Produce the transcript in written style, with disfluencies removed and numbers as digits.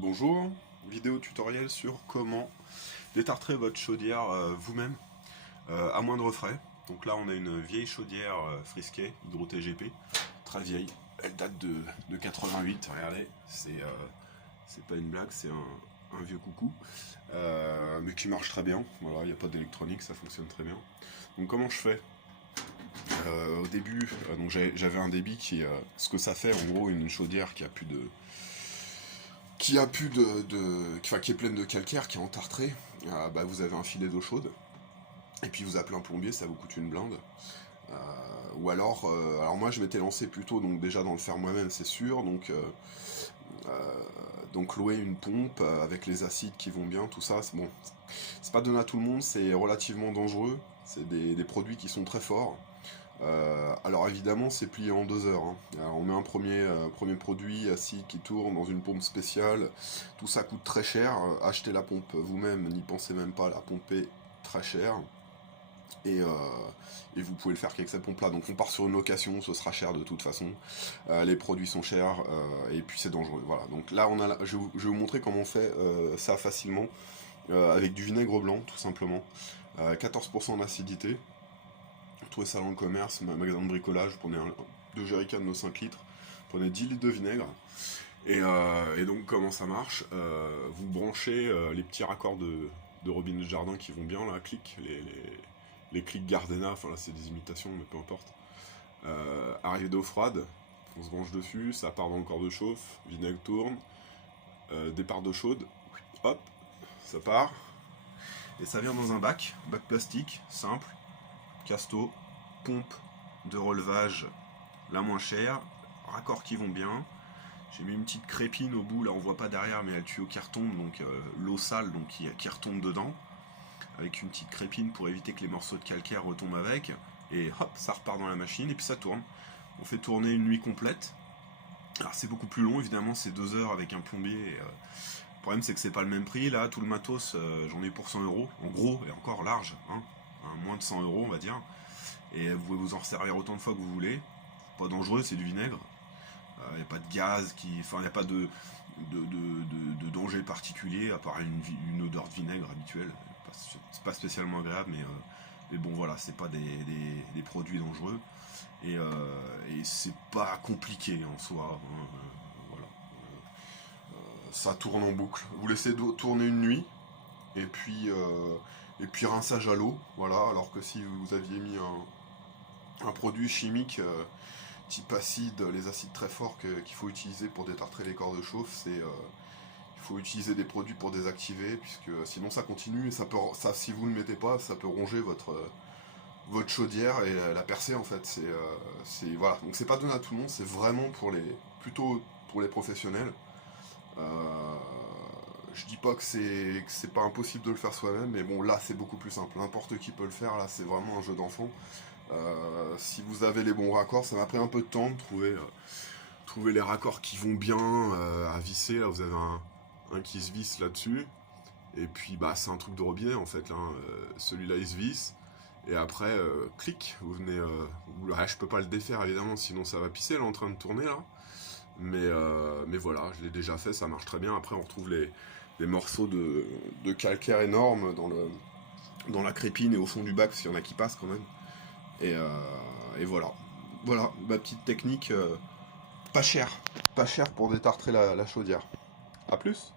Bonjour, vidéo tutoriel sur comment détartrer votre chaudière vous-même à moindre frais. Donc là on a une vieille chaudière Frisquet Hydro TGP, très vieille, elle date de 88, regardez, c'est pas une blague, c'est un vieux coucou, mais qui marche très bien, voilà, il n'y a pas d'électronique, ça fonctionne très bien. Donc comment je fais au début, donc j'avais un débit qui, ce que ça fait en gros une chaudière qui a plus de enfin, qui est pleine de calcaire, qui est entartrée, bah, vous avez un filet d'eau chaude, et puis vous appelez un plombier, ça vous coûte une blinde. Euh, ou alors moi je m'étais lancé plutôt donc déjà dans le faire moi-même, c'est sûr, donc louer une pompe avec les acides qui vont bien, tout ça, c'est bon. C'est pas donné à tout le monde, c'est relativement dangereux, c'est des produits qui sont très forts. Alors évidemment c'est plié en 2 heures, hein. Alors, on met un premier produit acide qui tourne dans une pompe spéciale, tout ça coûte très cher, achetez la pompe vous-même, n'y pensez même pas, la pomper très cher, et, euh, et vous pouvez le faire qu'avec cette pompe là, donc on part sur une location, ce sera cher de toute façon, les produits sont chers, et puis c'est dangereux, voilà. Donc là je vais vous montrer comment on fait ça facilement, avec du vinaigre blanc tout simplement, 14% d'acidité. Vous trouvez ça dans le commerce, magasin de bricolage, vous prenez 2 jerrycans de 5 litres, vous prenez 10 litres de vinaigre, et donc comment ça marche, vous branchez les petits raccords de robinet de jardin qui vont bien, là, clic, les clics Gardena, enfin là c'est des imitations, mais peu importe. Arrivée d'eau froide, on se branche dessus, ça part dans le corps de chauffe, vinaigre tourne, départ d'eau chaude, hop, ça part, et ça vient dans un bac plastique, simple, casto, pompe de relevage la moins chère, raccords qui vont bien. J'ai mis une petite crépine au bout, là on voit pas derrière, mais il y a le tuyau qui retombe, donc l'eau sale donc, qui retombe dedans, avec une petite crépine pour éviter que les morceaux de calcaire retombent avec, et hop, ça repart dans la machine, et puis ça tourne. On fait tourner une nuit complète. Alors c'est beaucoup plus long, évidemment, c'est 2 heures avec un plombier. Le problème c'est que c'est pas le même prix, là, tout le matos, j'en ai pour 100 euros, en gros, et encore large, hein, moins de 100 euros on va dire, et vous pouvez vous en servir autant de fois que vous voulez, pas dangereux, c'est du vinaigre, il n'y a pas de gaz, enfin il n'y a pas de danger particulier, à part une odeur de vinaigre habituelle, c'est pas spécialement agréable, mais bon voilà, c'est pas des produits dangereux, et c'est pas compliqué en soi, hein, voilà. Ça tourne en boucle, vous laissez tourner une nuit, et puis rinçage à l'eau, voilà, alors que si vous aviez mis un produit chimique type acide, les acides très forts qu'il faut utiliser pour détartrer les corps de chauffe, il faut utiliser des produits pour désactiver, puisque sinon ça continue, et ça, si vous ne le mettez pas, ça peut ronger votre chaudière et la percer en fait, voilà, donc c'est pas donné à tout le monde, c'est vraiment plutôt pour les professionnels. Je dis pas que c'est pas impossible de le faire soi-même, mais bon, là c'est beaucoup plus simple. N'importe qui peut le faire, là c'est vraiment un jeu d'enfant. Si vous avez les bons raccords, ça m'a pris un peu de temps de trouver les raccords qui vont bien à visser. Là vous avez un qui se visse là-dessus. Et puis bah c'est un truc de robinet en fait, là, hein. Celui-là il se visse. Et après, clic, vous venez. Là, je peux pas le défaire évidemment, sinon ça va pisser, là en train de tourner là. Mais voilà, je l'ai déjà fait, ça marche très bien. Après, on retrouve les morceaux de calcaire énormes dans la crépine et au fond du bac, s'il y en a qui passent quand même. Et voilà. Voilà, ma petite technique, pas cher. Pas cher pour détartrer la chaudière. A plus.